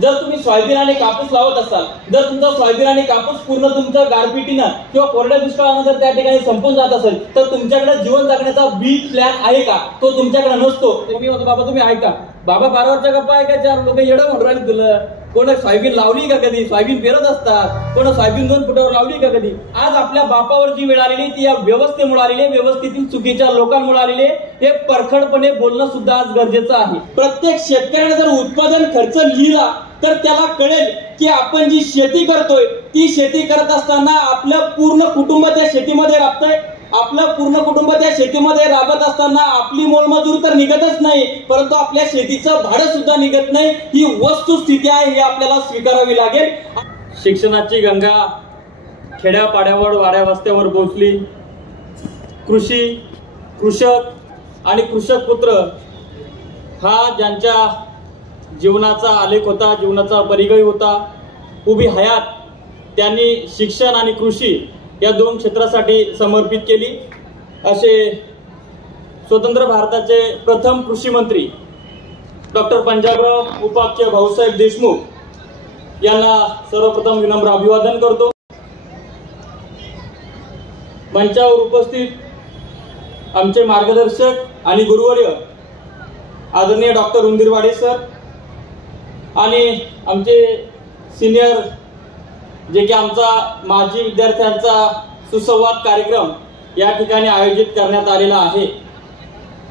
जर तुम्ही सोयाबीन आणि कापूस लावत असाल, जर तुमचा सोयाबीन आणि कापूस पूर्ण तुमचं गारपिटीनं किंवा कोरड्या दुष्काळानं जर त्या ठिकाणी संपून जात असेल, तर तुमच्याकडे जीवन जगण्याचा बी प्लॅन आहे का? तो तुमच्याकडे नसतो. मी म्हणतो बाबा तुम्ही ऐका, बाबा 12 वर्षाचा गप्पा ऐकायच्या, लोक येडं म्हणून राहिले तुला. कोण सोयाबीन लावली का कधी? सोयाबीन पेरत असतात. कोण सोयाबीन 2 फुटावर लावली का कधी? आज आपल्या बापावर जी वेळ आलेली ती या व्यवस्थेमुळे आलेली, व्यवस्थेतील चुकीच्या लोकांमुळे आलेली. हे परखडपणे बोलणं सुद्धा आज गरजेचं आहे. प्रत्येक शेतकऱ्याने जर उत्पादन खर्च लिहिला तर त्याला कळेल की आपण जी शेती करतोय ती शेती करत असताना आपलं पूर्ण कुटुंब त्या शेतीमध्ये राबतंय. आपलं पूर्ण कुटुंब त्या शेतीमध्ये राबत असताना आपली मोलमजूर तर निघतच नाही, परंतु आपल्या शेतीचं भाडं सुद्धा निघत नाही. ही वस्तुस्थिती आहे, ही आपल्याला स्वीकारावी लागेल. शिक्षणाची गंगा खेड्यापाड्यावर वाड्या वस्त्यावर पोहोचली. कृषी, कृषक आणि कृषक पुत्र हा ज्यांच्या जीवनाचा आलेख होता, जीवनाचा परिघय होता, उभी हयात त्यांनी शिक्षण आणि कृषी या 2 क्षेत्रासाठी समर्पित केली. असे स्वतंत्र भारताचे प्रथम कृषी मंत्री डॉक्टर पंजाबराव उपाख्य भाऊसाहेब देशमुख यांना सर्वप्रथम विनम्र अभिवादन करतो. मंचावर उपस्थित आमचे मार्गदर्शक आणि गुरुवर्य आदरणीय डॉक्टर उंदीरवाडे सर आणि आमचे सिनियर जे की आमचा माजी विद्यार्थ्यांचा सुसंवाद कार्यक्रम या ठिकाणी आयोजित करण्यात आलेला आहे.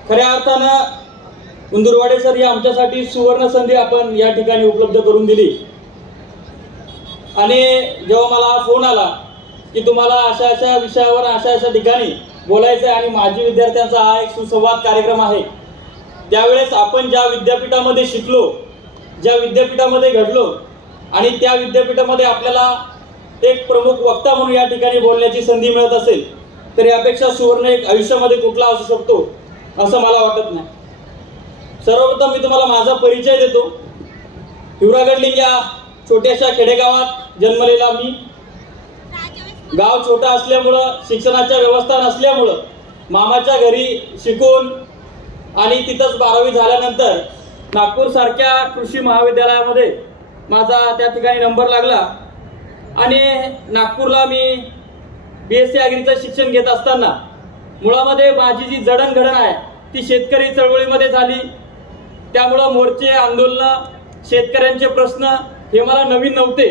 खऱ्या अर्थानं उंदीरवाडे सर ही आमच्यासाठी सुवर्ण संधी आपण या ठिकाणी उपलब्ध करून दिली. आणि जेव्हा मला फोन आला की तुम्हाला अशा अशा विषयावर अशा अशा ठिकाणी बोलायचं आहे आणि माजी विद्यार्थ्यांचा हा एक सुसंवाद कार्यक्रम आहे, त्यावेळेस आपण ज्या विद्यापीठामध्ये शिकलो, ज्या विद्यापीठामध्ये घडलो आणि त्या विद्यापीठामध्ये आपल्याला एक प्रमुख वक्ता म्हणून या ठिकाणी बोलण्याची संधी मिळत असेल तर यापेक्षा सुवर्ण एक आयुष्यामध्ये कुठला असू शकतो असं मला वाटत नाही. सर्वप्रथम मी तुम्हाला माझा परिचय देतो. हिवरागडलिंग या छोट्याशा खेडेगावात जन्मलेला मी. गाव छोटा असल्यामुळं, शिक्षणाच्या व्यवस्था नसल्यामुळं मामाच्या घरी शिकून आणि तिथंच 12वी झाल्यानंतर नागपूर सारख्या कृषी महाविद्यालयामध्ये माझा त्या ठिकाणी नंबर लागला आणि नागपूरला मी BSc ॲग्रीचं शिक्षण घेत असताना मुळामध्ये माझी जी जडणघडण आहे ती शेतकरी चळवळीमध्ये झाली. त्यामुळं मोर्चे, आंदोलनं, शेतकऱ्यांचे प्रश्न हे मला नवीन नव्हते.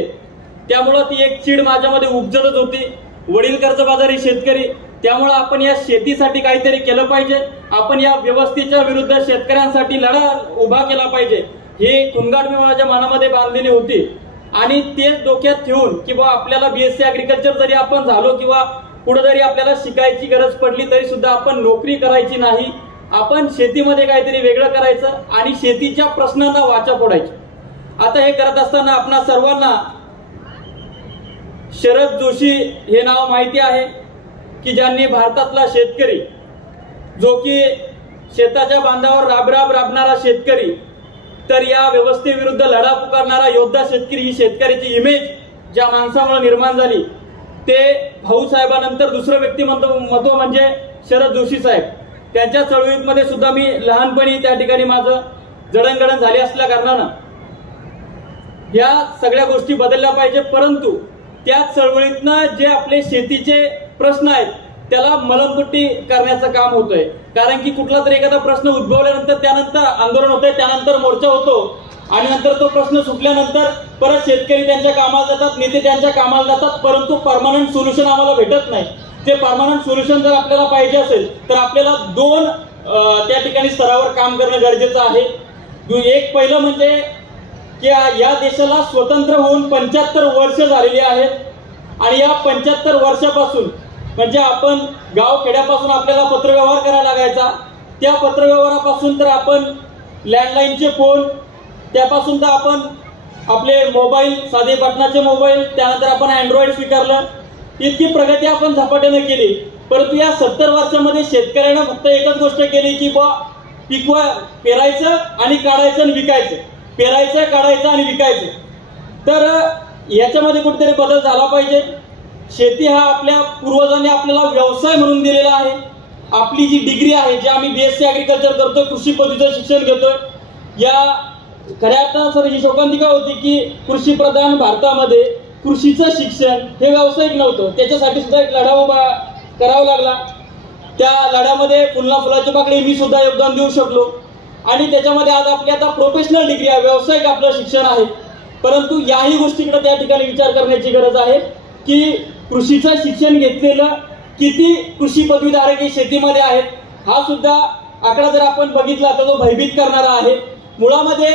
त्यामुळं ती एक चीड माझ्यामध्ये उपजतच होती. वडील कर्जबाजारी शेतकरी, त्यामुळं आपण या शेतीसाठी काहीतरी केलं पाहिजे, आपण या व्यवस्थेच्या विरुद्ध शेतकऱ्यांसाठी लढा उभा केला पाहिजे, हे तुंगाड मी माझ्या मनामध्ये बांधलेली होती. आणि तेच डोक्यात ठेवून की बा आपल्याला BSc ॲग्रिकल्चर जरी आपण झालो किंवा पुढे जरी आपल्याला शिकायची गरज पडली तरी सुद्धा आपण नोकरी करायची नाही, आपण शेतीमध्ये काहीतरी वेगळं करायचं आणि शेतीच्या प्रश्नांना वाचा फोडायची. आता हे करत असताना आपणा सर्वांना शरद जोशी हे नाव माहिती आहे की ज्यांनी भारतातला शेतकरी, जो की शेताच्या बांधावर राबराब राबणारा शेतकरी, तर या व्यवस्थेविरुद्ध लढा पुकारणारा योद्धा शेतकरी, ही शेतकऱ्याची इमेज ज्या माणसामुळे निर्माण झाली ते भाऊसाहेबांनंतर दुसरं व्यक्तिमत्व म्हणजे शरद जोशी साहेब. त्यांच्या चळवळीमध्ये सुद्धा मी लहानपणी त्या ठिकाणी माझं जडणघडण झाली असल्या कारणानं या सगळ्या गोष्टी बदलल्या पाहिजे. परंतु त्या चळवळीतनं जे आपले शेतीचे प्रश्न आहेत त्याला मलमपट्टी करण्याचं काम होतंय. कारण की कुठला तरी एखादा प्रश्न उद्भवल्यानंतर त्यानंतर आंदोलन होतंय, त्यानंतर मोर्चा होतो आणि नंतर तो प्रश्न सुटल्यानंतर परत शेतकरी त्यांच्या कामाला जातात, नेते त्यांच्या कामाला जातात, परंतु परमनंट सोल्युशन आम्हाला भेटत नाही. ते परमनंट सोल्युशन जर आपल्याला पाहिजे असेल तर आपल्याला 2 त्या ठिकाणी स्तरावर काम करणं गरजेचं आहे. एक पहिलं म्हणजे की या देशाला स्वतंत्र होऊन 75 वर्ष झालेली आहेत आणि या 75 वर्षापासून म्हणजे आपण गाव खेड्यापासून आपल्याला पत्रव्यवहार करायला लागायचा, त्या पत्रव्यवहारापासून तर आपण लँडलाईनचे फोन, त्यापासून तर आपण आपले मोबाईल, साधे बटनाचे मोबाईल, त्यानंतर आपण अँड्रॉइड स्वीकारलं. इतकी प्रगती आपण झपाट्याने केली. परंतु या 70 वर्षामध्ये शेतकऱ्यानं फक्त एकच गोष्ट केली की बा पेरायचं आणि काढायचं आणि विकायचं, पेरायचं, काढायचं आणि विकायचं. तर याच्यामध्ये कुठेतरी बदल झाला पाहिजे. शेती हा आपल्या पूर्वजांनी आपल्याला व्यवसाय म्हणून दिलेला आहे. आपली जी डिग्री आहे, जे आम्ही BSc ॲग्रिकल्चर करतोय, कृषी पदवीचं शिक्षण घेतोय, या खऱ्या अर्थानं सर ही शोकांतिका होती की कृषी प्रधान भारतामध्ये कृषीचं शिक्षण हे व्यावसायिक नव्हतं. त्याच्यासाठी सुद्धा एक लढा उभा करावा लागला. त्या लढ्यामध्ये पुन्हा फुलाची पाकळी मी सुद्धा योगदान देऊ शकलो आणि त्याच्यामध्ये आज आपली आता प्रोफेशनल डिग्री आहे, व्यावसायिक आपलं शिक्षण आहे. परंतु याही गोष्टीकडे त्या ठिकाणी विचार करण्याची गरज आहे की कृषीचं शिक्षण घेतलेलं किती कृषी पदवीधारक हे शेतीमध्ये आहेत. हा सुद्धा आकडा जर आपण बघितला तर तो भयभीत करणारा आहे. मुळामध्ये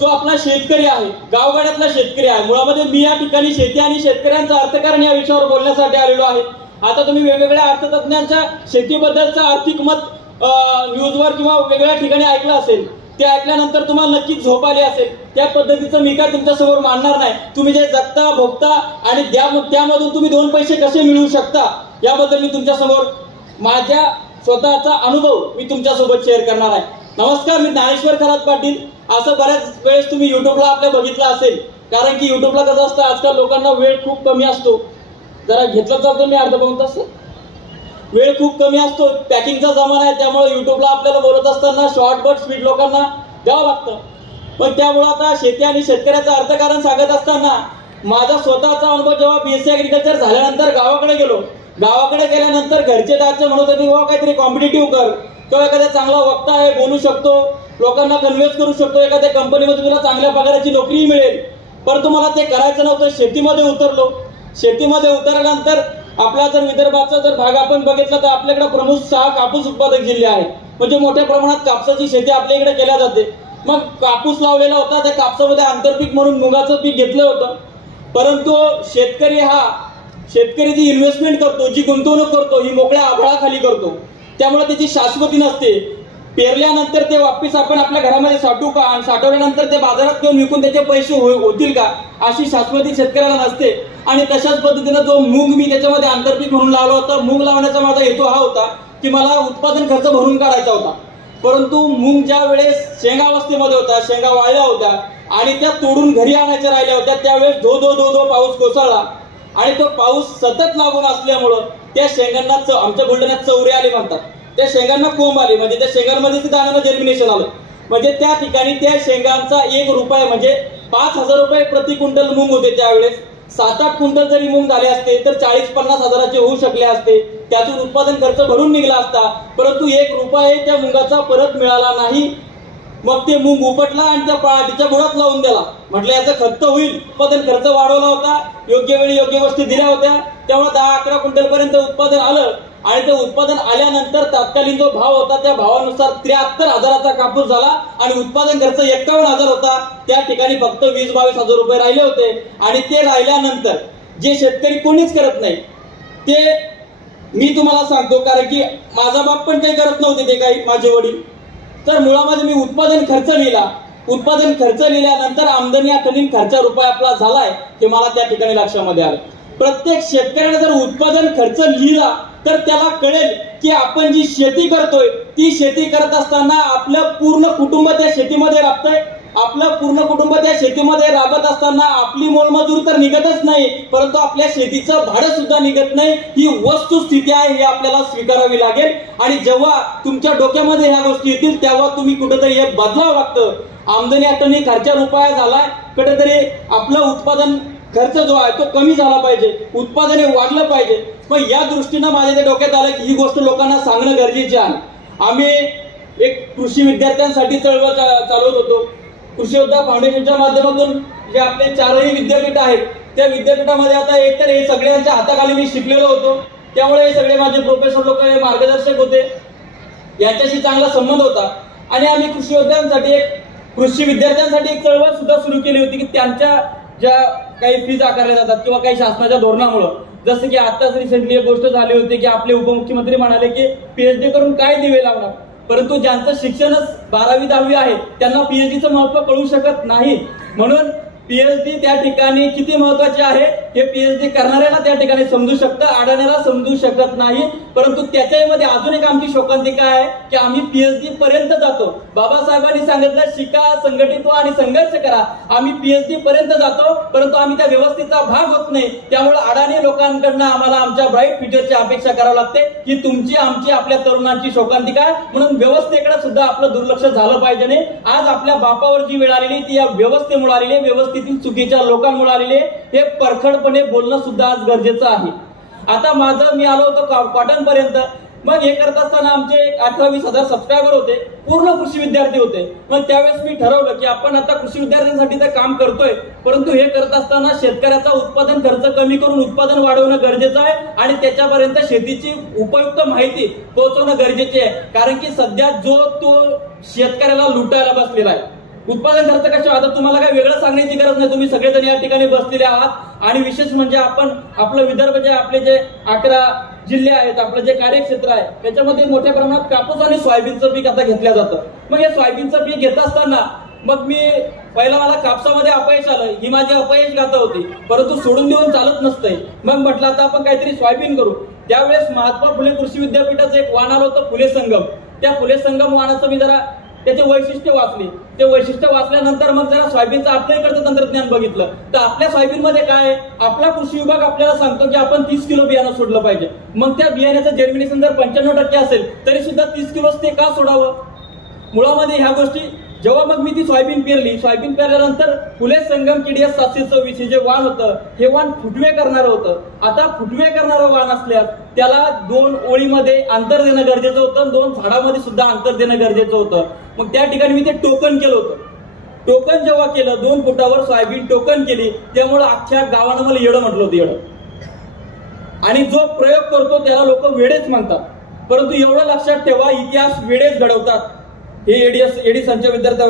जो आपला शेतकरी आहे, गावगाड्यातला शेतकरी आहे, मुळामध्ये मी या ठिकाणी शेती आणि शेतकऱ्यांचं अर्थकारण या विषयावर बोलण्यासाठी आलेलो आहे. आता तुम्ही वेगवेगळ्या अर्थतज्ञांच्या शेतीबद्दलचं आर्थिक मत न्यूजवर किंवा वेगवेगळ्या ठिकाणी ऐकलं असेल. ते ऐकल्यानंतर तुम्हाला नक्कीच झोप आली असेल. त्या पद्धतीचं मी काय तुमच्यासमोर मांडणार नाही. तुम्ही जे जगता भोगता आणि त्यामधून तुम्ही 2 पैसे कसे मिळवू शकता याबद्दल मी तुमच्यासमोर माझ्या स्वतःचा अनुभव मी तुमच्यासोबत शेअर करणार आहे. नमस्कार, मी ज्ञानेश्वर खरात पाटील. असं बऱ्याच वेळेस तुम्ही युट्यूबला आपल्या बघितलं असेल, कारण की युट्यूबला कसं असतं, आजकाल लोकांना वेळ खूप कमी असतो. जरा घेतलं जातो मी अर्धा पाऊण तास, वेळ खूप कमी असतो, पॅकिंगचा जमाना आहे. त्यामुळे युट्यूबला आपल्याला बोलत असताना शॉर्ट बट स्पीड लोकांना द्यावं लागतं. पण त्यामुळे आता शेती आणि शेतकऱ्याचं अर्थकारण सांगत असताना माझा स्वतःचा अनुभव, जेव्हा बीएससी ऍग्रिकल्चर झाल्यानंतर गावाकडे गेलो, गावाकडे गेल्यानंतर घरचे दाचे म्हणत होते बाबा काहीतरी कॉम्पिटिटिव्ह कर किंवा एखाद्या चांगला वक्ता आहे, बोलू शकतो, लोकांना कन्व्हिन्स करू शकतो, एखाद्या कंपनीमध्ये तुला चांगल्या पगाराची नोकरी मिळेल. परंतु मला ते करायचं नव्हतं. शेतीमध्ये उतरलो. शेतीमध्ये उतरल्यानंतर आपला जर विदर्भाचा जर भाग आपण बघितला तर आपल्याकडे प्रमुख 6 कापूस उत्पादक जिल्हे आहेत. म्हणजे मोठ्या प्रमाणात कापसाची शेती आपल्या इकडे केल्या जाते. मग कापूस लावलेला होता, त्या कापसामध्ये आंतरपीक म्हणून मुगाचं पीक घेतलं होतं. परंतु शेतकरी जी इन्व्हेस्टमेंट करतो, जी गुंतवणूक करतो, ही मोकळ्या आभाळाखाली करतो. त्यामुळे त्याची शाश्वती नसते. पेरल्यानंतर ते वापस आपण आपल्या घरामध्ये साठवू का, आणि साठवल्यानंतर ते बाजारात घेऊन विकून त्याचे पैसे होतील का, अशी शाश्वती शेतकऱ्याला नसते. आणि तशाच पद्धतीनं जो मूग मी त्याच्यामध्ये आंतरपीक म्हणून लावला होता, मूग लावण्याचा माझा हेतू हा होता की मला उत्पादन खर्च भरून काढायचा होता. परंतु मूग ज्या वेळेस शेंगावस्थेमध्ये होता, शेंगा वाळल्या होत्या आणि त्या तोडून घरी आणायच्या राहिल्या होत्या, त्यावेळेस धो धो धो धो पाऊस कोसळला आणि तो पाऊस सतत लागून असल्यामुळं त्या शेंगांना आमच्या बुलढाण्यात चौरे आले म्हणतात, त्या शेंगांना कोंब आले. म्हणजे त्या शेंगांमध्ये दाण्यानं जर्मिनेशन आलं. म्हणजे त्या ठिकाणी त्या शेंगांचा 1 रुपया म्हणजे 5,000 रुपये प्रति क्विंटल मूग होते. त्यावेळेस 7-8 क्विंटल जरी मूग झाले असते तर 40-50 हजाराचे होऊ शकले असते. त्यातून उत्पादन खर्च भरून निघला असता. परंतु 1 रुपया त्या मुगाचा परत मिळाला नाही. मग ते मूग उपटला आणि त्या पराठीच्या बुडात लावून दिला. म्हटलं याचा खर्च होईल. उत्पादन खर्च वाढवला होता, योग्य वेळी योग्य गोष्टी दिल्या होत्या, त्यामुळे 10-11 क्विंटल पर्यंत उत्पादन आलं. आणि ते उत्पादन आल्यानंतर तत्कालीन जो भाव होता त्या भावानुसार 73 हजाराचा कापूस झाला आणि उत्पादन खर्च 51,000 होता. त्या ठिकाणी फक्त 20-22 हजार रुपये राहिले होते. आणि ते राहिल्यानंतर जे शेतकरी कोणीच करत नाही ते मी तुम्हाला सांगतो, कारण की माझा बाप पण काही करत नव्हते ते काही, माझे वडील. तर मुळामध्ये मी उत्पादन खर्च लिहिला. उत्पादन खर्च लिहिल्यानंतर आमदनी अटनीन खर्च रुपये आपला झालाय हे मला त्या ठिकाणी लक्षामध्ये आलं. प्रत्येक शेतकऱ्याने जर उत्पादन खर्च लिहिला तर त्याला कळेल की आपण जी शेती करतोय ती शेती करत असताना आपलं पूर्ण कुटुंब त्या शेतीमध्ये राबतंय. आपलं पूर्ण कुटुंब त्या शेतीमध्ये राबत असताना आपली मोलमजूर तर निघतच नाही, परंतु आपल्या शेतीचं भाडं सुद्धा निघत नाही. ही वस्तुस्थिती आहे, हे आपल्याला स्वीकारावी लागेल. आणि जेव्हा तुमच्या डोक्यामध्ये ह्या गोष्टी येतील तेव्हा तुम्ही कुठेतरी हे बदलावं लागतं. आमदनी अटनी खर्च रुपया झालाय, कुठेतरी आपलं उत्पादन खर्च जो आहे तो कमी झाला पाहिजे, उत्पादन हे वाढलं पाहिजे. मग या दृष्टीनं माझ्या त्या डोक्यात आलं की ही गोष्ट लोकांना सांगणं गरजेचे आहे. आम्ही एक कृषी विद्यार्थ्यांसाठी चळवळ चालवत होतो. कृषी योद्धा फाउंडेशनच्या माध्यमातून जे आपले 4ही विद्यापीठ आहेत त्या विद्यापीठामध्ये आता एकतर हे सगळ्यांच्या हाताखाली मी शिकलेलो होतो, त्यामुळे हे सगळे माझे प्रोफेसर लोक हे मार्गदर्शक होते, यांच्याशी चांगला संबंध होता. आणि आम्ही कृषी योद्ध्यांसाठी कृषी विद्यार्थ्यांसाठी एक चळवळ सुद्धा सुरू केली होती की त्यांच्या ज्या काही फीज आकारल्या जातात किंवा काही शासनाच्या धोरणामुळे, जसं की आताच रिसेंटली एक गोष्ट झाली होती की आपले उपमुख्यमंत्री म्हणाले की पीएचडी करून काय दिवे लावणार, परंतु ज्यांचं शिक्षणच 12वी-10वी आहे त्यांना पीएचडीचं महत्व कळू शकत नाही. म्हणून पीएचडी त्या ठिकाणी किती महत्वाचे आहे हे पीएचडी करणाऱ्याला त्या ठिकाणी समजू शकतं, अडाण्याला समजू शकत नाही. परंतु त्याच्यामध्ये अजून एक आमची शोकांतिका आहे की आम्ही पीएचडी पर्यंत जातो. बाबासाहेबांनी सांगितलं शिका, संघटित व्हा आणि संघर्ष करा. आम्ही पीएचडी पर्यंत जातो, परंतु आम्ही त्या व्यवस्थेचा भाग होत नाही. त्यामुळे अडाणी लोकांकडनं आम्हाला आमच्या ब्राईट फ्युचरची अपेक्षा करावी लागते. ही तुमची, आमची, आपल्या तरुणांची शोकांतिका आहे. म्हणून व्यवस्थेकडे सुद्धा आपलं दुर्लक्ष झालं पाहिजे नाही. आज आपल्या बापावर जी वेळ आलेली ती या व्यवस्थेमुळे आलेली, व्यवस्थेतील चुकीच्या लोकांमुळे आलेली, हे परखडपणे बोलणं सुद्धा आज गरजेचं आहे. आता मी आलो होतो कॉटन पर्यंत. मग हे करत असताना आमचे 18-20 हजार सबस्क्रायबर होते, पूर्ण कृषी विद्यार्थी होते. मग त्यावेळेस मी ठरवलं की आपण आता कृषी विद्यार्थ्यांसाठी तर काम करतोय, परंतु हे करत असताना शेतकऱ्याचा उत्पादन खर्च कमी करून उत्पादन वाढवणं गरजेचं आहे आणि त्याच्यापर्यंत शेतीची उपयुक्त माहिती पोहोचवणं गरजेचे आहे. कारण की सध्या तो शेतकऱ्याला लुटायला बसलेला आहे. उत्पादन खर्च कशा, आता तुम्हाला काही वेगळं सांगण्याची गरज नाही, तुम्ही सगळेजण या ठिकाणी बसलेले आहात. आणि विशेष म्हणजे आपण आपलं विदर्भ जे आपले जे 11 जिल्हे आहेत, आपलं जे कार्यक्षेत्र आहे, त्याच्यामध्ये मोठ्या प्रमाणात कापूस आणि सोयाबीनचं पीक आता घेतलं जातं. मग हे सोयाबीनचं पीक घेत असताना मग पहिला मला कापसामध्ये अपयश आलं, ही माझी अपयश गाथा होती. परंतु सोडून देऊन चालत नसतंय. मग म्हटलं आता आपण काहीतरी सोयाबीन करू. त्यावेळेस महात्मा फुले कृषी विद्यापीठाचं एक वाण आलं होतं, फुले संगम. त्या फुले संगम वाणाचं मी जरा त्याचे वैशिष्ट्य वाचले. ते वैशिष्ट्य वाचल्यानंतर मग जरा सोयाबीनचं आपल्या इकडचं तंत्रज्ञान बघितलं. तर आपल्या सोयाबीनमध्ये काय आहे, आपला कृषी विभाग आपल्याला सांगतो की आपण 30 किलो बियाणं सोडलं पाहिजे. मग त्या बियाण्याचं जर्मिनेशन जर 95% असेल तरी सुद्धा 30 किलोच ते का सोडावं. मुळामध्ये ह्या गोष्टी जेव्हा मग मी ती सोयाबीन पेरली, सोयाबीन पेरल्यानंतर फुले संगम KDS 724 हे जे वाण होतं, हे वाण फुटवे करणारं होतं. आता फुटवे करणारं वाण असल्यास त्याला 2 ओळीमध्ये अंतर देणं गरजेचं होतं, 2 झाडामध्ये सुद्धा अंतर देणं गरजेचं होतं. मग त्या ठिकाणी मी ते टोकन केलं होतं. टोकन जेव्हा केलं, 2 फुटावर सोयाबीन टोकन केली, त्यामुळे अख्ख्या गावानं मला येडं म्हटलं होतं, येडं. आणि जो प्रयोग करतो त्याला लोक वेडेच म्हणतात. परंतु एवढं लक्षात ठेवा, इतिहास वेडेच घडवतात. हे एडिसनच्या विद्यार्थ्या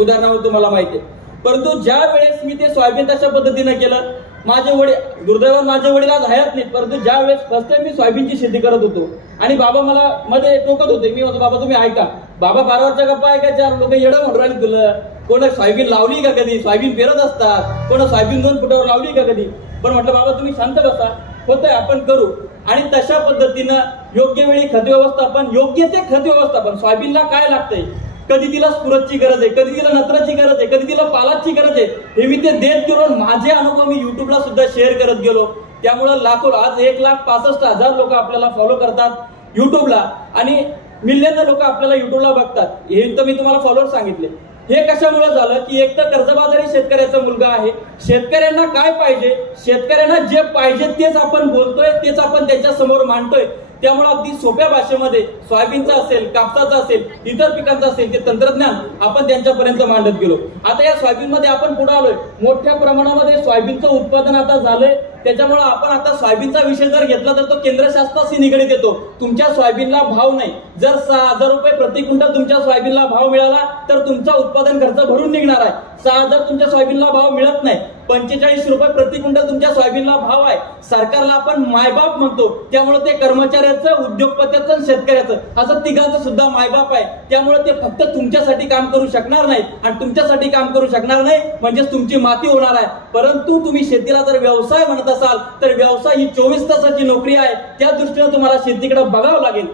उदाहरणावर तुम्हाला माहिती आहे. परंतु ज्या वेळेस मी ते सोयाबीन तशा पद्धतीनं केलं, माझे वडील, दुर्दैवाने माझे वडील आज हयात नाहीत, परंतु ज्या वेळेस फर्स्ट टाइम मी सोयाबीनची शेती करत होतो आणि बाबा मला मध्ये टोकत होते. मी म्हणतो बाबा तुम्ही ऐका, बाबा 12 वर्षाच्या गप्पा ऐकायच्या, लोक येडं म्हणून राहिले तुला. कोण सोयाबीन लावली का कधी, सोयाबीन पेरत असतात, कोण सोयाबीन 2 फुटावर लावली का कधी. पण म्हटलं बाबा तुम्ही शांत बसा, होतंय आपण करू. आणि तशा पद्धतीनं योग्य वेळी खत व्यवस्थापन, योग्य ते खत व्यवस्थापन. सोयाबीनला काय लागतंय, कधी तिला स्फुरतची गरज आहे, कधी तिला नत्राची गरज आहे, कधी तिला पालाची गरज आहे, हे मी ते देत गेलो. माझे अनुभव मी युट्यूबला सुद्धा शेअर करत गेलो. त्यामुळे लाखो, आज 1,65,000 लोक आपल्याला फॉलो करतात युट्यूबला आणि मिलियन लोक आपल्याला युट्यूबला बघतात. हे तर मी तुम्हाला फॉलोअर सांगितले. हे कशामुळे झालं की एक तर कर्जबाजारी शेतकऱ्याचा मुलगा आहे. शेतकऱ्यांना काय पाहिजे, शेतकऱ्यांना जे पाहिजे तेच आपण बोलतोय, तेच आपण त्यांच्या समोर मांडतोय. त्यामुळे अगदी सोप्या भाषेमध्ये सोयाबीनचं असेल, कापसाचं असेल, इतर पिकांचं असेल, ते तंत्रज्ञान आपण त्यांच्यापर्यंत मांडत गेलो. आता या सोयाबीनमध्ये आपण पुढे आलोय, मोठ्या प्रमाणामध्ये सोयाबीनचं उत्पादन आता झालंय. त्याच्यामुळे आपण आता सोयाबीनचा विषय जर घेतला तर तो केंद्र शासनाशी निगडीत येतो. तुमच्या सोयाबीनला भाव नाही. जर 6,000 रुपये प्रति क्विंटल तुमच्या सोयाबीनला भाव मिळाला तर तुमचा उत्पादन खर्च भरून निघणार आहे. 6,000 तुमच्या सोयाबीनला भाव मिळत नाही, 45 रुपये प्रति क्विंटल तुमच्या सोयाबीनला भाव आहे. सरकारला आपण मायबाप म्हणतो, त्यामुळे ते कर्मचाऱ्याचं, उद्योगपत्याचं, शेतकऱ्याचं असं तिघांचं सुद्धा मायबाप आहे. त्यामुळे ते फक्त तुमच्यासाठी काम करू शकणार नाही आणि तुमच्यासाठी काम करू शकणार नाही म्हणजेच तुमची माती होणार आहे. परंतु तुम्ही शेतीला जर व्यवसाय म्हणत असाल तर व्यवसाय ही 24 तासाची नोकरी आहे. त्या दृष्टीने तुम्हाला शेतीकडे बघावं लागेल.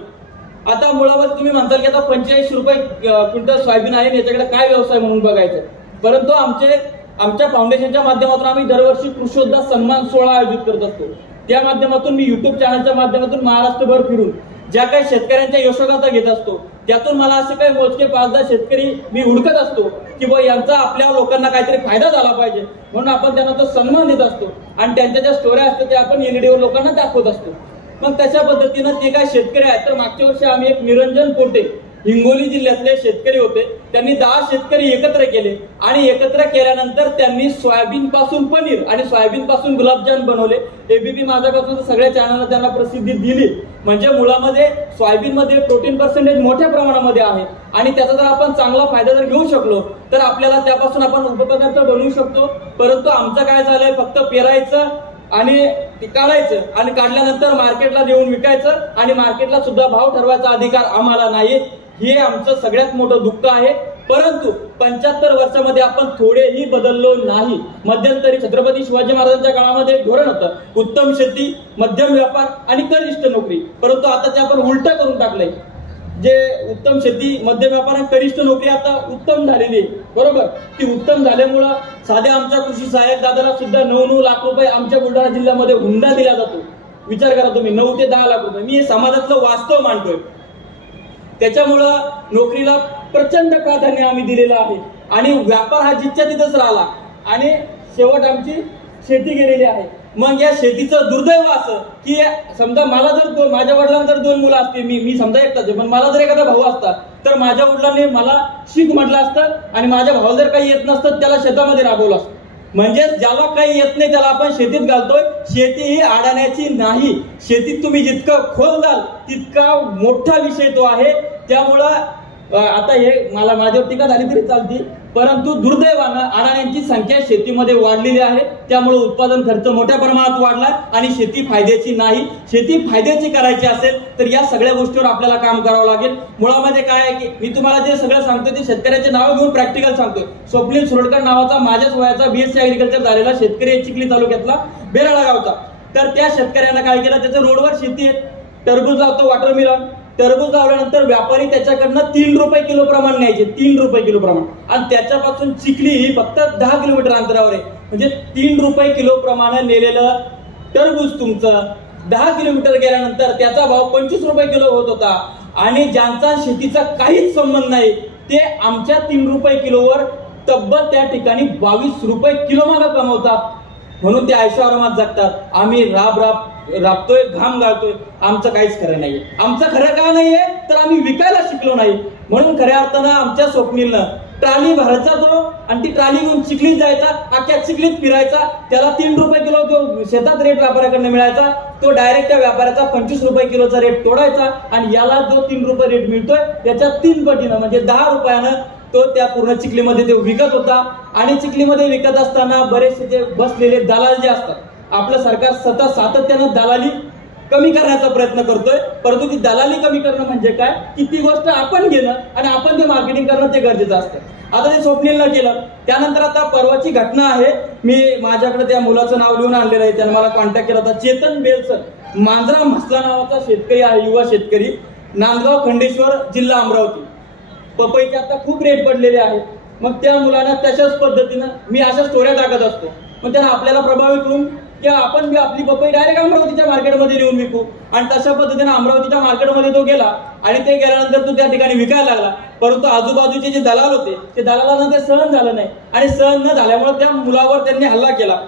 आता मुळामध्ये तुम्ही म्हणताल की आता 45 रुपये क्विंटल सोयाबीन आहे, याच्याकडे काय व्यवसाय म्हणून बघायचं. परंतु आमच्या फाउंडेशनच्या माध्यमातून आम्ही दरवर्षी कृषीयोद्धा सन्मान सोहळा आयोजित करत असतो. त्या माध्यमातून मी युट्यूब चॅनलच्या माध्यमातून महाराष्ट्रभर फिरून ज्या काही शेतकऱ्यांच्या यशोगाथा घेत असतो, त्यातून मला असे काही मोजके 5-10 शेतकरी मी हुडकत असतो की बुवा यांचा आपल्या लोकांना काहीतरी फायदा झाला पाहिजे, म्हणून आपण त्यांना तो सन्मान देत असतो आणि त्यांच्या ज्या स्टोऱ्या असतात ते आपण एलईडीवर लोकांना दाखवत असतो. मग तशा पद्धतीनं ते काय शेतकरी आहेत. तर मागच्या वर्षी आम्ही एक निरंजन पोटे हिंगोली जिल्ह्यातले शेतकरी होते, त्यांनी 10 शेतकरी एकत्र केले आणि एकत्र केल्यानंतर त्यांनी सोयाबीन पासून पनीर आणि सोयाबीन पासून गुलाबजाम बनवले. एबीपी माझ्यापासून सगळ्या चॅनलला त्यांना प्रसिद्धी दिली. म्हणजे मुळामध्ये सोयाबीन मध्ये प्रोटीन पर्सेंटेज मोठ्या प्रमाणामध्ये आहे आणि त्याचा जर आपण चांगला फायदा जर घेऊ शकलो तर आपल्याला त्यापासून आपण उपपदार्थ बनवू शकतो. परंतु आमचं काय झालंय, फक्त पेरायचं आणि काढायचं आणि काढल्यानंतर मार्केटला देऊन विकायचं आणि मार्केटला सुद्धा भाव ठरवायचा अधिकार आम्हाला नाही. हे आमचं सगळ्यात मोठं दुःख आहे. परंतु 75 वर्षामध्ये आपण थोडेही बदललो नाही. मध्यंतरी छत्रपती शिवाजी महाराजांच्या काळामध्ये धोरण होतं उत्तम शेती, मध्यम व्यापार आणि कनिष्ठ नोकरी. परंतु आता ते आपण उलट करून टाकलंय. जे उत्तम शेती, मध्यम व्यापार आणि कनिष्ठ नोकरी आता उत्तम झालेली आहे. बरोबर, ती उत्तम झाल्यामुळं साध्या आमच्या कृषी सहाय्यक दादाला सुद्धा 9 लाख रुपये आमच्या बुलढाणा जिल्ह्यामध्ये हुंडा दिला जातो. विचार करा तुम्ही, 9 ते 10 लाख रुपये. मी हे समाजातलं वास्तव मांडतोय. त्याच्यामुळं नोकरीला प्रचंड प्राधान्य आम्ही दिलेलं आहे आणि व्यापार हा जिथच्या तिथंच राहिला आणि शेवट आमची शेती गेलेली आहे. मग या शेतीचं दुर्दैव असं की समजा मला जर माझ्या वडिलांना जर 2 मुलं असते, मी समजा एकटाच आहे, पण मला जर एखादा भाऊ असता तर माझ्या वडिलांनी मला शिक म्हटलं असतं आणि माझ्या भावाला जर काही येत नसतं त्याला शेतामध्ये राबवलं असतं. म्हणजे ज्याला काही येत नाही त्याला आपण शेतीत घालतोय. शेती ही अडाण्याची नाही. शेतीत तुम्ही जितकं खोल जाल तितका मोठा विषय तो आहे. त्यामुळं आता हे मला माझ्यावर टीका झाली तरी चालती, परंतु दुर्दैवानं अडाण्यांची संख्या शेतीमध्ये वाढलेली आहे. त्यामुळे उत्पादन खर्च मोठ्या प्रमाणात वाढला आणि शेती फायद्याची नाही. शेती फायद्याची करायची असेल तर या सगळ्या गोष्टीवर आपल्याला काम करावं लागेल. मुळामध्ये काय आहे की मी तुम्हाला जे सगळं सांगतोय ते शेतकऱ्याचे नाव घेऊन प्रॅक्टिकल सांगतोय. स्वप्नील सुरडकर नावाचा माझ्याच वयाचा BSc ऍग्रिकल्चर झालेला शेतकरी आहे चिखली तालुक्यातला बेराळा गावचा. तर त्या शेतकऱ्यानं काय केलं, त्याचं रोडवर शेती आहे, टरबूज लावतो, वॉटरमेलन. टरबूज लावल्यानंतर व्यापारी त्याच्याकडनं 3 रुपये किलो प्रमाण न्यायचे, 3 रुपये किलो प्रमाण. आणि त्याच्यापासून चिखली ही फक्त 10 किलोमीटर अंतरावर आहे. म्हणजे 3 रुपये किलो प्रमाणे नेलेलं टरबूज तुमचं 10 किलोमीटर गेल्यानंतर त्याचा भाव 25 रुपये किलो होत होता. आणि ज्यांचा शेतीचा काहीच संबंध नाही ते आमच्या 3 रुपये किलोवर तब्बल त्या ठिकाणी 22 रुपये किलो मागं कमवतात. म्हणून ते ऐशोआरामात जगतात. आम्ही राबतोय, घाम गाळतोय, आमचं काहीच खरं नाहीये. आमचं खरं का नाहीये तर आम्ही विकायला शिकलो नाही. म्हणून खऱ्या अर्थानं आमच्या स्वप्नीलनं ट्राली भरायचा तो आणि ती ट्राली घेऊन चिखलीत जायचा, अख्ख्या चिखलीत फिरायचा. त्याला 3 रुपये किलो जो शेतात रेट व्यापाऱ्याकडनं मिळायचा तो डायरेक्ट त्या व्यापाऱ्याचा 25 रुपये किलोचा रेट तोडायचा आणि याला जो 3 रुपये रेट मिळतोय त्याच्या 3 पटीनं म्हणजे 10 रुपयानं तो त्या पूर्ण चिखलीमध्ये ते विकत होता. आणि चिखलीमध्ये विकत असताना बरेचसे जे बसलेले दलाल जे असतात, आपलं सरकार सातत्यानं दलाली कमी करण्याचा प्रयत्न करतोय. परंतु ती दलाली कमी करणं म्हणजे काय की ती गोष्ट आपण घेणं आणि आपण ते मार्केटिंग करणं ते गरजेचं असतं. आता ते स्वप्नीलनं केलं. त्यानंतर आता परवाची घटना आहे, मी माझ्याकडे त्या मुलाचं नाव लिहून आणलेलं आहे, त्याने मला कॉन्टॅक्ट केला होता. चेतन बेलसर, मांजरा म्हसला नावाचा शेतकरी आहे, युवा शेतकरी, नांदगाव खंडेश्वर, जिल्हा अमरावती. पपईचे आता खूप रेट पडलेले आहेत. मग त्या मुलांना तशाच पद्धतीनं मी अशा स्टोऱ्या टाकत असतो. मग त्यांना आपल्याला प्रभावित होऊन की आपण आपली पपई डायरेक्ट अमरावतीच्या मार्केटमध्ये नेऊन विकू. आणि तशा पद्धतीने अमरावतीच्या मार्केटमध्ये तो गेला आणि ते गेल्यानंतर तो त्या ठिकाणी विकायला लागला. परंतु आजूबाजूचे जे दलाल होते ते दलालांना ते सहन झालं नाही आणि सहन न झाल्यामुळे त्या मुलावर त्यांनी हल्ला केला.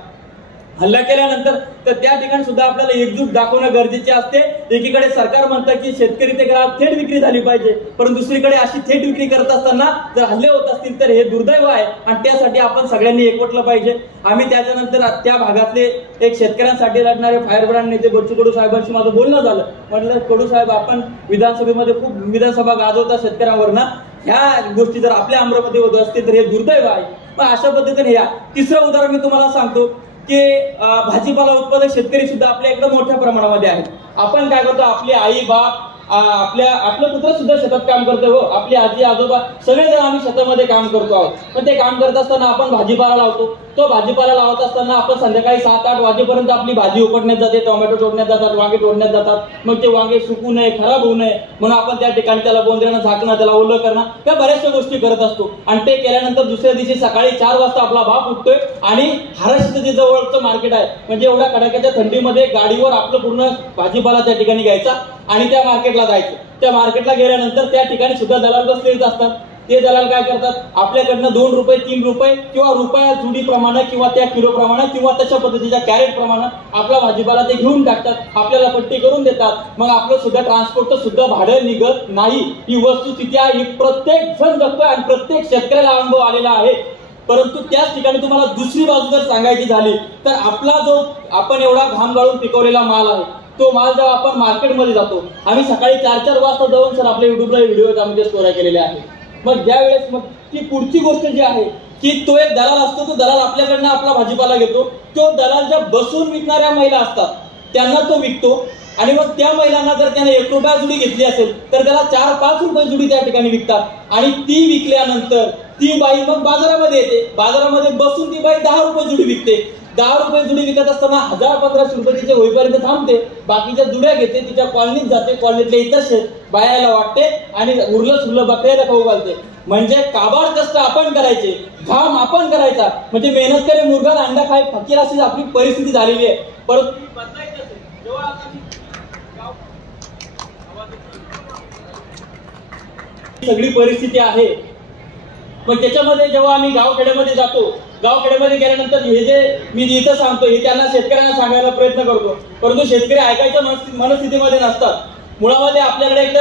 हल्ला केल्यानंतर तर त्या ठिकाणी सुद्धा आपल्याला एकजूट दाखवणं गरजेचे असते. एकीकडे सरकार म्हणतं की शेतकरी ते ग्राहक थेट विक्री झाली पाहिजे, पण दुसरीकडे अशी थेट विक्री करत असताना जर हल्ले होत असतील तर हे दुर्दैव आहे आणि त्यासाठी आपण सगळ्यांनी एकवटलं पाहिजे. आम्ही त्याच्यानंतर त्या भागातले एक शेतकऱ्यांसाठी लढणारे फायर ब्रँड नेते बच्चू कडू साहेबांशी माझं बोलणं झालं. म्हटलं कडू साहेब, आपण विधानसभेमध्ये खूप विधानसभा गाजवता शेतकऱ्यांवरना, ह्या गोष्टी जर आपल्या अमरावती होत असतील तर हे दुर्दैव आहे. मग अशा पद्धतीने या तिसरं उदाहरण मी तुम्हाला सांगतो की भाजीपाला उत्पादक शेतकरी सुद्धा आपल्या एकदम मोठ्या प्रमाणामध्ये आहेत. आपण काय करतो, आपली आई बाप आपलं पुत्र सुद्धा शेतात काम करतो, हो, आपली आजी आजोबा सगळेजण आम्ही शेतामध्ये काम करतो आहोत. पण ते काम करत असताना आपण भाजीपाला लावतो. तो भाजीपाला लावत असताना आपण संध्याकाळी 7-8 वाजेपर्यंत आपली भाजी उपटण्यात जाते, टोमॅटो तोडण्यात जातात, वांगे तोडण्यात जातात. मग ते वांगे सुकू नये, खराब होऊ नये म्हणून आपण त्या ठिकाणी त्याला बोंदऱ्यानं झाकणं, त्याला ओलं करणं, त्या बऱ्याचशा गोष्टी करत असतो. आणि ते केल्यानंतर दुसऱ्या दिवशी सकाळी 4 वाजता आपला बाप उठतोय आणि महाराष्ट्राचं जे जवळचं मार्केट आहे म्हणजे एवढ्या कडाक्याच्या थंडीमध्ये गाडीवर आपलं पूर्ण भाजीपाला त्या ठिकाणी घ्यायचा आणि त्या मार्केटला जायचं. त्या मार्केटला गेल्यानंतर त्या ठिकाणी सुद्धा दलाल बसलेले असतात. ते दलाल काय करतात, आपल्याकडनं 2 रुपये 3 रुपये किंवा रुपया जुडी प्रमाणे किंवा त्या किलो प्रमाणे किंवा तशा पद्धतीच्या कॅरेट प्रमाणे आपला भाजीपाला ते घेऊन टाकतात, आपल्याला पट्टी करून देतात. मग आपलं सुद्धा ट्रान्सपोर्टचं सुद्धा भाडं निघत नाही. ही वस्तुस्थिती आहे, ही प्रत्येक जण जगतोय आणि प्रत्येक शेतकऱ्याला अनुभव आलेला आहे. परंतु त्याच ठिकाणी तुम्हाला दुसरी बाजू जर सांगायची झाली तर आपला जो आपण एवढा घाम गाळून पिकवलेला माल आहे तो माल जेव्हा आपण मार्केटमध्ये जातो, आम्ही सकाळी 4-4 वाजता जाऊन सर आपल्या युट्यूबला व्हिडिओ आम्ही स्टोऱ्या केलेल्या आहेत. मग ज्यावेळेस मग ती पुढची गोष्ट जी आहे की तो एक दलाल असतो, तो दलाल आपल्याकडनं आपला भाजीपाला घेतो. तो दलाल ज्या बसून विकणाऱ्या महिला असतात त्यांना तो विकतो. आणि मग त्या महिलांना जर त्याने 1 रुपया जुडी घेतली असेल तर त्याला 4-5 रुपये जुडी त्या ठिकाणी विकतात आणि ती विकल्यानंतर ती बाई मग बाजारामध्ये येते, बाजारामध्ये बसून ती बाई 10 रुपये जुडी विकते. 10 रुपये जुडी विकत असताना 1000-1500 रुपये तिचे होईपर्यंत थांबते, बाकीच्या जुड्या घेते, तिच्या कॉलनीत जाते, कॉलनीतल्या इतर बायाला वाटते आणि उरलं सुरलं बकऱ्याला खाऊ घालते. म्हणजे काबाड कष्ट आपण करायचे, घाम आपण करायचा, म्हणजे मेहनत करे मुर्गा अंडा खाय फकीर अशी आपली परिस्थिती झालेली आहे. परंतु बदलायचं असेल जेव्हा सगळी परिस्थिती आहे, मग त्याच्यामध्ये जेव्हा आम्ही गावखेड्यामध्ये जातो, गावखेड्यामध्ये गेल्यानंतर हे जे मी इथं सांगतो हे त्यांना शेतकऱ्यांना सांगायला प्रयत्न करतो, परंतु शेतकरी ऐकायच्या मनस्थितीमध्ये नसतात. मुळामध्ये आपल्याकडे एक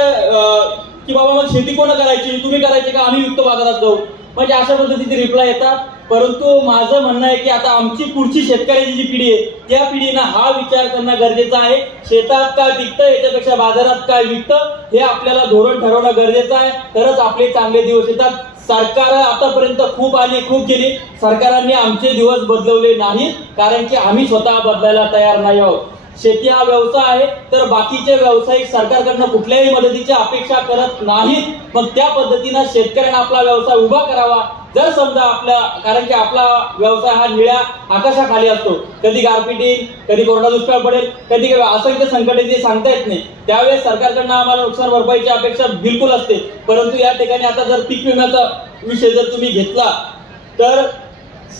की बाबा मग शेती कोण करायची, तुम्ही करायची का, आम्ही विकतो बाजारात जाऊ, म्हणजे अशा पद्धतीचे रिप्लाय येतात. परंतु माझं म्हणणं आहे की आता आमची पुढची शेतकऱ्याची जी पिढी आहे त्या पिढीनं हा विचार करणं गरजेचं आहे. शेतात काय विकतं याच्यापेक्षा बाजारात काय विकतं हे आपल्याला धोरण ठरवणं गरजेचं आहे, तरच आपले चांगले दिवस येतात. सरकार आतापर्यंत खूप आली खूप गेली, सरकारांनी आमचे दिवस बदलवले नाहीत, कारण की आम्ही स्वतः बदलायला तयार नाही आहोत. शेती हा व्यवसाय आहे, तर बाकीचे व्यावसायिक सरकारकडनं कुठल्याही मदतीची अपेक्षा करत नाहीत. मग त्या पद्धतीनं शेतकऱ्यांना आपला व्यवसाय उभा करावा. जर समजा कारण की आपला व्यवसाय हा निळ्या आकाशाखाली असतो, कधी गारपीट येईल, कधी कोरडा दुष्काळ पडेल, कधी असंख्य संकट जे सांगता येत नाही, त्यावेळेस सरकारकडनं आम्हाला नुकसान भरपाईची अपेक्षा बिलकुल असते. परंतु या ठिकाणी आता जर पीक विम्याचा विषय जर तुम्ही घेतला तर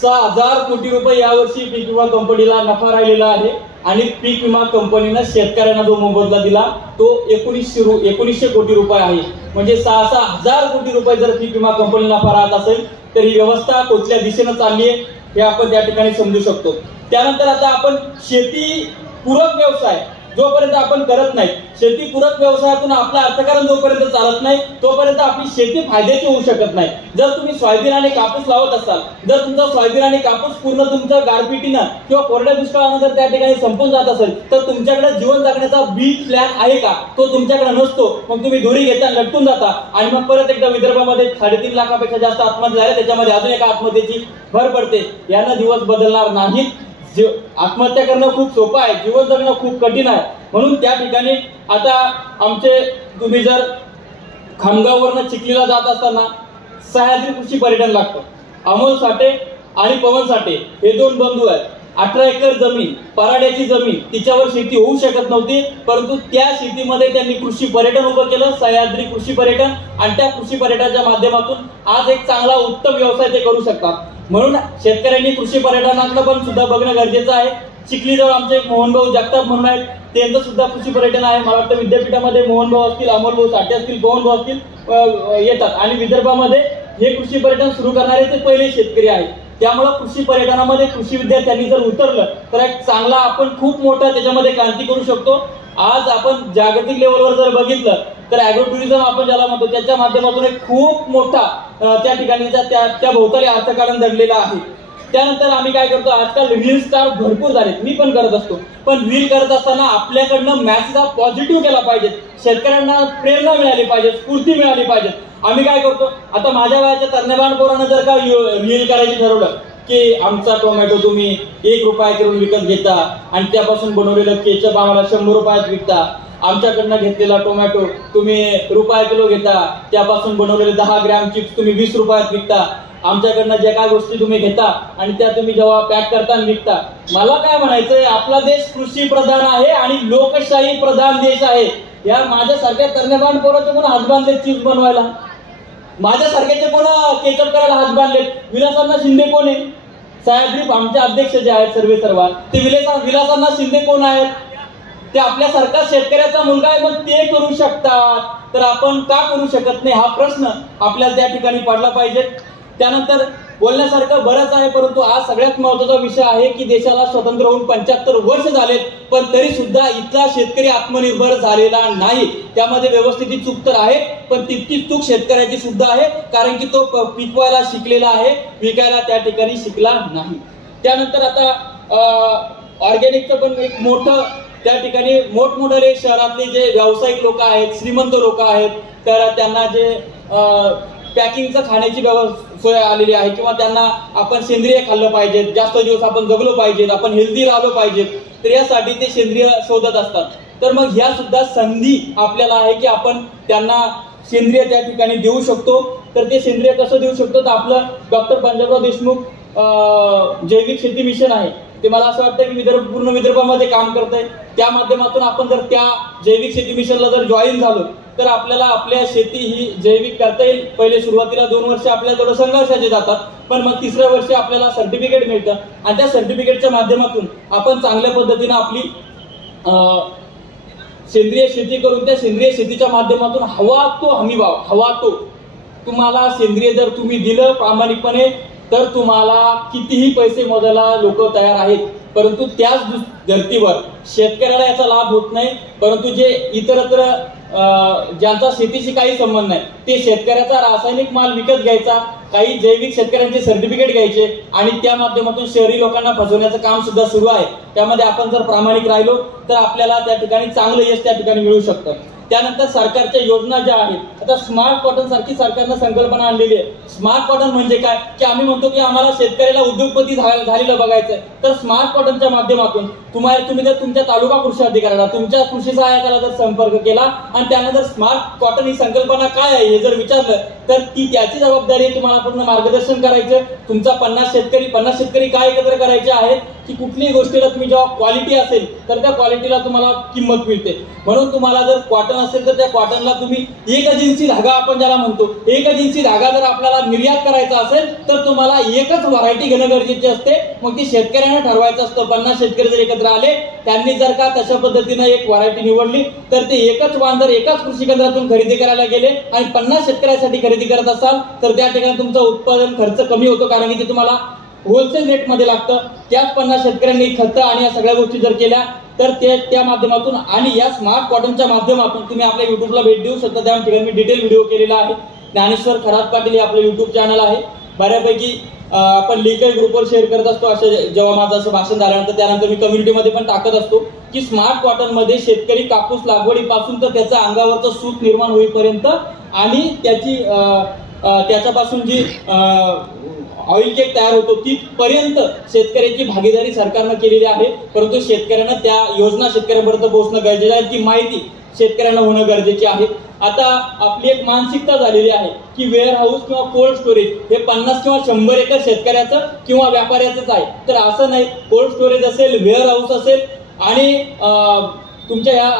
6000 कोटी रुपये यावर्षी पीक विमा कंपनीला नफा राहिलेला आहे आणि पीक विमा कंपनीनं शेतकऱ्यांना जो मोबदला दिला तो 1900 कोटी रुपये आहे. म्हणजे 6,000 कोटी रुपये जर पीक विमा कंपनीला नफा राहत असेल तर ही व्यवस्था कुठल्या दिशेनं चालली आहे हे आपण त्या ठिकाणी समजू शकतो. त्यानंतर आता आपण शेती पूरक व्यवसाय जोपर्यंत आपण करत नाही, शेती पूरक व्यवसायातून आपलं अर्थकारण जोपर्यंत चालत नाही तोपर्यंत आपली शेती फायद्याची होऊ शकत नाही. जर तुम्ही सोयाबीन आणि कापूस लावत असाल, जर तुमचा सोयाबीन आणि कापूस पूर्ण तुमच्या गारपिटीनं किंवा कोरड्या दुष्काळानं जर त्या ठिकाणी संपून जात असेल तर तुमच्याकडे जीवन जगण्याचा बी प्लॅन आहे का, तो तुमच्याकडे नसतो. मग तुम्ही दोरी घेता, लटकून जाता आणि मग परत एकदा विदर्भामध्ये 3.5 लाखापेक्षा जास्त आत्महत्या झाल्या, त्याच्यामध्ये अजून एका आत्महत्येची भर पडते. यानं दिवस बदलणार नाहीत. आत्महत्या करणं खूप सोपं आहे, जीवन जगणं खूप कठीण आहे. म्हणून त्या ठिकाणी आता आमचे तुम्ही जर खामगाववरनं चिखलीला जात असताना सह्याद्री कृषी पर्यटन लागतं. अमोल साठे आणि पवन साठे हे 2 बंधू आहेत. 18 एकर जमीन, पराड्याची जमीन, तिच्यावर शेती होऊ शकत नव्हती, परंतु त्या शेतीमध्ये त्यांनी कृषी पर्यटन उभं केलं, सह्याद्री कृषी पर्यटन, आणि त्या कृषी पर्यटनाच्या माध्यमातून आज एक चांगला उत्तम व्यवसाय ते करू शकतात. म्हणून शेतकऱ्यांनी कृषी पर्यटनाकडे पण सुद्धा बघणं गरजेचं आहे. चिखलीजवळ आमचे मोहनभाऊ जगताप म्हणून आहेत, त्यांचं सुद्धा कृषी पर्यटन आहे. मला वाटतं विद्यापीठामध्ये मोहनभाऊ असतील, अमोलभाऊ साठे असतील, पवनभाऊ असतील येतात आणि विदर्भामध्ये हे कृषी पर्यटन सुरू करणारे ते पहिले शेतकरी आहेत. त्यामुळे कृषी पर्यटनामध्ये कृषी विद्यार्थ्यांनी जर उतरलं तर एक चांगला आपण खूप मोठा त्याच्यामध्ये क्रांती करू शकतो. आज आपण जागतिक लेवलवर जर बघितलं तर ॲग्रो टुरिझम आपण ज्याला म्हणतो त्याच्या माध्यमातून एक खूप मोठा त्या ठिकाणीचा त्या भोवताली अर्थकारण दडलेला आहे. त्यानंतर आम्ही काय करतो, आजकाल रील स्टार भरपूर झालेत, मी पण करत असतो, पण रील करत असताना आपल्याकडनं मॅसेज हा पॉझिटिव्ह केला पाहिजे, शेतकऱ्यांना प्रेरणा मिळाली पाहिजे, स्फूर्ती मिळाली पाहिजे. आम्ही काय करतो, आता माझ्या वयाच्या तरण्या पोरांना जर का रील करायची ठरवलं की आमचा टोमॅटो तुम्ही 1 रुपया करून विकत घेता आणि त्यापासून बनवलेलं केचप आम्हाला 100 रुपयात विकता, आमच्याकडनं घेतलेला टोमॅटो तुम्ही रुपया किलो घेता, त्यापासून बनवलेले 10 ग्रॅम चिप्स तुम्ही 20 रुपयात विकता, आमच्याकडनं ज्या काय गोष्टी तुम्ही घेता आणि त्या तुम्ही जेव्हा पॅक करता आणि विकता. मला काय म्हणायचंय, आपला देश कृषी प्रधान आहे आणि लोकशाही प्रधान देश आहे. या माझ्यासारख्या तरण्या पोराचे कोण हात बांधलेत चिप्स बनवायला, माझ्यासारख्याचे कोण केचप करायला हात बांधलेत. विलासांना शिंदे कोण आहे, सह्याद्री आमचे अध्यक्ष जे आहेत सर्वेसर्वा ते विलासांना शिंदे कोण आहेत, ते आपल्यासारखा शेतकऱ्याचा मुलगा आहे, मग ते करू शकतात तर आपण का करू शकत नाही, हा प्रश्न आपल्याला त्या ठिकाणी पडला पाहिजे. त्यानंतर बोलण्यासारखं बरंच आहे, परंतु आज सगळ्यात महत्त्वाचा विषय आहे की देशाला स्वतंत्र होऊन 75 वर्ष झालेत, पण तरी सुद्धा इथला शेतकरी आत्मनिर्भर झालेला नाही. त्यामध्ये व्यवस्थित चूक तर आहे, पण तितकीच चूक शेतकऱ्याची सुद्धा आहे, कारण की तो पिकवायला शिकलेला आहे, विकायला त्या ठिकाणी शिकला नाही. त्यानंतर आता ऑर्गॅनिकचं पण एक मोठं त्या ठिकाणी मोठमोठे शहरातले जे व्यावसायिक लोक आहेत, श्रीमंत लोक आहेत, तर त्यांना जे पॅकिंगचं खाण्याची सोय आलेली आहे किंवा त्यांना आपण सेंद्रिय खाल्लं पाहिजे, जास्त दिवस आपण जगलो पाहिजेत, आपण हेल्दी राहिलो पाहिजेत. तर यासाठी ते सेंद्रिय शोधत असतात. तर मग ह्या सुद्धा संधी आपल्याला आहे की आपण त्यांना सेंद्रिय त्या ठिकाणी देऊ शकतो. तर ते सेंद्रिय कसं देऊ शकतो, तर आपलं डॉक्टर पंजाबराव देशमुख जैविक शेती मिशन आहे, ते मला असं वाटतं की पूर्ण विदर्भामध्ये काम करतंय. त्या माध्यमातून आपण जर त्या जैविक शेती मिशनला जर जॉईन झालो तर आपल्याला आपल्या शेती ही जैविक करता येईल. पहिले सुरुवातीला 2 वर्ष आपल्याला थोडं संघर्षाचे जातात, पण मग 3ऱ्या वर्षी आपल्याला सर्टिफिकेट मिळतं आणि त्या सर्टिफिकेटच्या माध्यमातून आपण चांगल्या पद्धतीने आपली सेंद्रिय शेती करून त्या सेंद्रिय शेतीच्या माध्यमातून हवा तो हमीभाव, हवा तो तुम्हाला सेंद्रिय जर तुम्ही दिलं प्रामाणिकपणे तर तुम्हाला कितीही पैसे मोजायला लोक तयार आहेत. परंतु त्याच धर्तीवर शेतकऱ्याला याचा लाभ होत नाही, परंतु जे इतरत्र ज्यांचा शेतीशी काही संबंध नाही ते शेतकऱ्याचा रासायनिक माल विकत घ्यायचा, काही जैविक शेतकऱ्यांचे सर्टिफिकेट घ्यायचे आणि त्या माध्यमातून शहरी लोकांना फसवण्याचं काम सुद्धा सुरू आहे. त्यामध्ये आपण जर प्रामाणिक राहिलो तर आपल्याला त्या ठिकाणी चांगलं यश त्या ठिकाणी मिळू शकतं. त्यानंतर सरकारच्या योजना ज्या आहेत, आता स्मार्ट कॉटन सारखी सरकारनं संकल्पना आणलेली आहे. स्मार्ट कॉटन म्हणजे काय, की आम्ही म्हणतो की आम्हाला शेतकऱ्याला उद्योगपती झालेलं बघायचंय, तर स्मार्ट कॉटनच्या माध्यमातून तुम्ही जर तुमच्या तालुका कृषी अधिकाऱ्याला, तुमच्या कृषी सहाय्यकाला जर संपर्क केला आणि त्यांना जर स्मार्ट कॉटन ही संकल्पना काय आहे हे जर विचारलं तर ती त्याची जबाबदारी आहे तुम्हाला पूर्ण मार्गदर्शन करायचं. तुमचा 50 शेतकरी काय एकत्र करायचे आहेत की कुठल्याही गोष्टीला तुम्ही जेव्हा क्वालिटी असेल तर त्या क्वालिटीला तुम्हाला किंमत मिळते. म्हणून तुम्हाला जर कॉटन असेल तर त्या कॉटनला तुम्ही एक जिन्सी धागा आपण ज्याला म्हणतो, एक जिन्सी धागा जर आपल्याला निर्यात करायचा असेल तर तुम्हाला एकच व्हरायटी घेणं गरजेचे असते. मग ती शेतकऱ्यांना ठरवायचं असतं. 50 शेतकरी जर एकत्र आले, त्यांनी जर का तशा पद्धतीने एक व्हरायटी निवडली तर ते एकच वाण जर एकाच कृषी केंद्रातून खरेदी करायला गेले आणि 50 शेतकऱ्यांसाठी खरेदी करत असाल तर त्या ठिकाणी तुमचा उत्पादन खर्च कमी होतो, कारण की ते तुम्हाला होलसेल रेट मध्ये लागतं. त्याच 50 शेतकऱ्यांनी खत आणि या सगळ्या गोष्टी जर केल्या तर त्या माध्यमातून आणि या स्मार्ट कॉटनच्या माध्यमातून तुम्ही आपल्या युट्यूबला भेट देऊ शकता. त्या ठिकाणी मी डिटेल व्हिडिओ केलेला आहे. ज्ञानेश्वर खरात पाटील हे आपलं युट्यूब चॅनल आहे. बऱ्यापैकी आपण लिंक ग्रुपवर शेअर करत असतो. असे जेव्हा माझं असं भाषण झाल्यानंतर त्यानंतर मी कम्युनिटीमध्ये पण टाकत असतो की स्मार्ट कॉटन मध्ये शेतकरी कापूस लागवडीपासून तर त्याचा अंगावरचं सूत निर्माण होईपर्यंत आणि त्याच्यापासून जी ऑइल केक तयार होतो तिथपर्यंत शेतकऱ्याची भागीदारी सरकारनं केलेली आहे. परंतु शेतकऱ्यांना त्या योजना शेतकऱ्यांपर्यंत पोहोचणं गरजेचं आहे, ती माहिती शेतकऱ्यांना होणं गरजेचे आहे. आता आपली एक मानसिकता झालेली आहे की वेअर हाऊस किंवा कोल्ड स्टोरेज हे 50 किंवा 100 एकर शेतकऱ्याचं किंवा व्यापाऱ्याचंच आहे. तर असं नाही. कोल्ड स्टोरेज असेल, वेअर हाऊस असेल आणि तुमच्या ह्या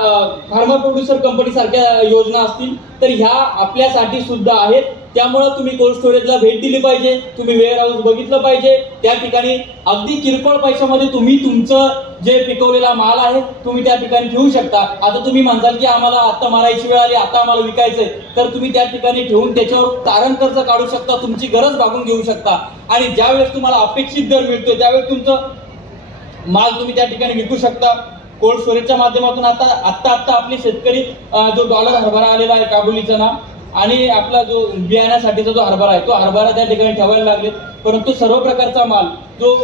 फार्मर प्रोड्युसर कंपनी सारख्या योजना असतील तर ह्या आपल्यासाठी सुद्धा आहेत. त्यामुळे तुम्ही कोल्ड स्टोरेजला भेट दिली पाहिजे, तुम्ही वेअर हाऊस बघितलं पाहिजे. त्या ठिकाणी अगदी किरकोळ पैशामध्ये तुम्ही तुमचं जे पिकवलेला माल आहे तुम्ही त्या ठिकाणी ठेवू शकता. आता तुम्ही म्हणताल की आम्हाला आता मारायची वेळ आली, आता आम्हाला विकायचंय, तर तुम्ही त्या ठिकाणी ठेवून त्याच्यावर तारण कर्ज काढू शकता, तुमची गरज भागून घेऊ शकता आणि ज्यावेळेस तुम्हाला अपेक्षित दर मिळतो त्यावेळेस तुमचं माल तुम्ही त्या ठिकाणी विकू शकता. कोल्ड स्टोरेजच्या माध्यमातून आता आपले शेतकरी जो डॉलर हरभरा आलेला आहे, काबुली चना आणि आपला जो बियाण्यासाठीचा जो हरभरा आहे तो हरभरा त्या ठिकाणी ठेवायला लागले. परंतु सर्व प्रकारचा माल जो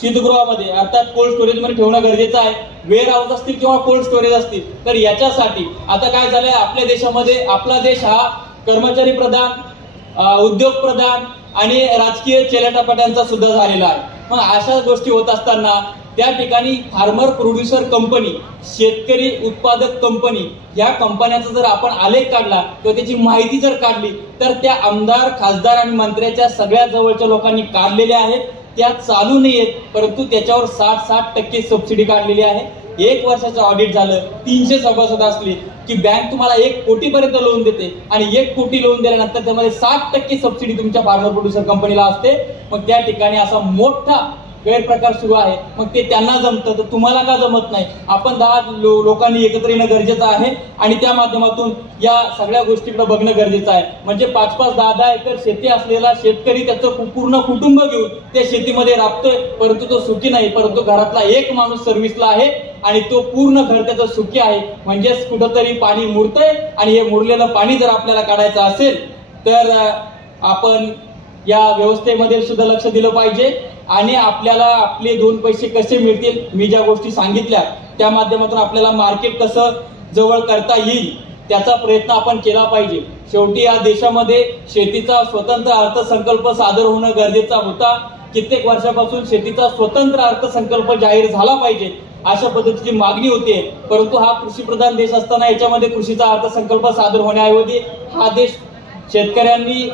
शीतगृहामध्ये अर्थात कोल्ड स्टोरेज मध्ये ठेवणं गरजेचं आहे. वेअर हाऊस असतील किंवा कोल्ड स्टोरेज असतील तर याच्यासाठी आता काय झालंय, आपल्या देशामध्ये आपला देश हा कर्मचारी प्रधान, उद्योग प्रधान आणि राजकीय चेलाटापाट्यांचा सुद्धा झालेला आहे. मग अशा गोष्टी होत असताना त्या ठिकाणी फार्मर प्रोड्युसर कंपनी, शेतकरी उत्पादक कंपनी या कंपन्याचा जर आपण आलेख काढला किंवा त्याची माहिती जर काढली तर त्या आमदार, खासदार आणि मंत्र्याच्या सगळ्या जवळच्या लोकांनी काढलेल्या आहेत. त्या चालू नाहीयेत, परंतु त्याच्यावर 60% सबसिडी काढलेली आहे. 1 वर्षाचं ऑडिट झालं, 300 सभासद असले की बँक तुम्हाला 1 कोटीपर्यंत लोन देते आणि 1 कोटी लोन दिल्यानंतर त्यामध्ये 60% सबसिडी तुमच्या फार्मर प्रोड्युसर कंपनीला असते. मग त्या ठिकाणी असा मोठा गैरप्रकार सुरू आहे. मग ते त्यांना जमतं तर तुम्हाला का जमत नाही. आपण 10 लोकांनी एकत्र येणं गरजेचं आहे आणि त्या माध्यमातून या सगळ्या गोष्टीकडे बघणं गरजेचं आहे. म्हणजे 5-5, 10-10 एकर शेती असलेला शेतकरी त्याचं पूर्ण कुटुंब घेऊन त्या शेतीमध्ये राबतोय, परंतु तो सुखी नाही. परंतु घरातला एक माणूस सर्व्हिसला आहे आणि तो पूर्ण घर त्याचं सुखी आहे. म्हणजेच कुठंतरी पाणी मुरतंय आणि हे मुरलेलं पाणी जर आपल्याला काढायचं असेल तर आपण या व्यवस्थेमध्ये सुद्धा लक्ष दिलं पाहिजे आणि आपल्याला आपले 2 पैसे कसे मिळतील, मी ज्या गोष्टी सांगितल्या त्या माध्यमातून आपल्याला मार्केट कसं जवळ करता येईल त्याचा प्रयत्न आपण केला पाहिजे. शेवटी या देशामध्ये शेतीचा स्वतंत्र अर्थसंकल्प सादर होणं गरजेचा होता. कित्येक वर्षापासून शेतीचा स्वतंत्र अर्थसंकल्प जाहीर झाला पाहिजे. अशा पद्धतीची मागणी होते। परंतु हा कृषीप्रधान देश असताना याच्यामध्ये कृषीचा अर्थसंकल्प सादर होण्याऐवजी हा देश शेतकऱ्यांनी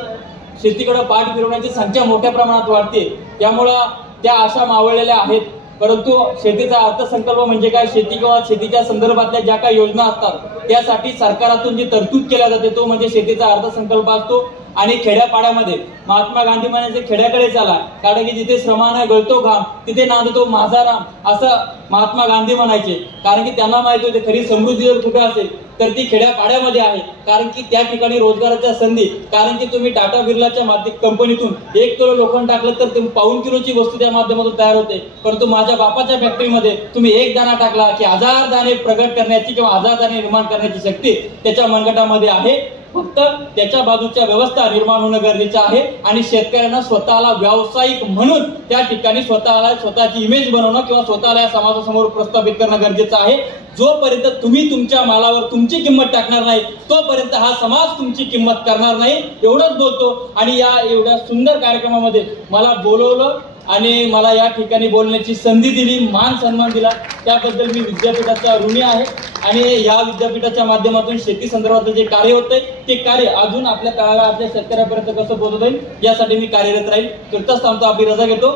शेतीकडे पाठ फिरवण्याची संख्या मोठ्या प्रमाणात वाढते, त्यामुळं त्या आशा मावळलेल्या आहेत। परंतु शेतीचा अर्थसंकल्प म्हणजे काय, शेती किंवा शेतीच्या संदर्भातल्या ज्या काही योजना असतात त्यासाठी सरकारातून जी तरतूद केल्या जाते तो म्हणजे शेतीचा अर्थसंकल्प असतो। आणि खेड्यापाड्यामध्ये महात्मा गांधी म्हणायचे खेड्याकडे चला, कारण की जिथे श्रमाने गळतो घाम तिथे नांदतो माझा राम, असं महात्मा गांधी म्हणायचे। कारण की त्यांना माहिती होते खरी समृद्धी जर कुठे असेल तर ती खेड्यापाड्यामध्ये आहे, कारण की त्या ठिकाणी रोजगाराच्या संधी, कारण की तुम्ही टाटा बिर्लाच्या कंपनीतून 1 किलो लोखंड टाकलं तर तुम्ही 1.5 किलोची वस्तू त्या माध्यमातून तयार होते। परंतु माझ्या बापाच्या फॅक्टरीमध्ये तुम्ही 1 दाणा टाकला की 1000 दाणे प्रगट करण्याची किंवा 1000 दाणे निर्माण करण्याची शक्ती त्याच्या मनगटामध्ये आहे। फक्त त्याच्या बाजूच्या व्यवस्था निर्माण होणं गरजेचं आहे आणि शेतकऱ्यांना स्वतःला व्यावसायिक म्हणून त्या ठिकाणी स्वतःची इमेज बनवणं किंवा स्वतःला या समाजासमोर प्रस्थापित करणं गरजेचं आहे। जोपर्यंत तुम्ही तुमच्या मालावर तुमची किंमत टाकणार नाही तोपर्यंत हा समाज तुमची किंमत करणार नाही, एवढंच बोलतो। आणि या एवढ्या सुंदर कार्यक्रमामध्ये मला बोलवलं आणि मला या ठिकाणी बोलण्याची संधी दिली, मान सन्मान दिला, त्याबद्दल मी विद्यापीठाचा ऋणी आहे। आणि या विद्यापीठाच्या माध्यमातून शेती संदर्भात जे कार्य होतंय ते कार्य अजून आपल्या तळागाळातल्या शेतकऱ्यापर्यंत कसं पोहोचता येईल यासाठी मी कार्यरत राहील। तुर्तास थांबतो, आपली रजा घेतो।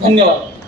धन्यवाद।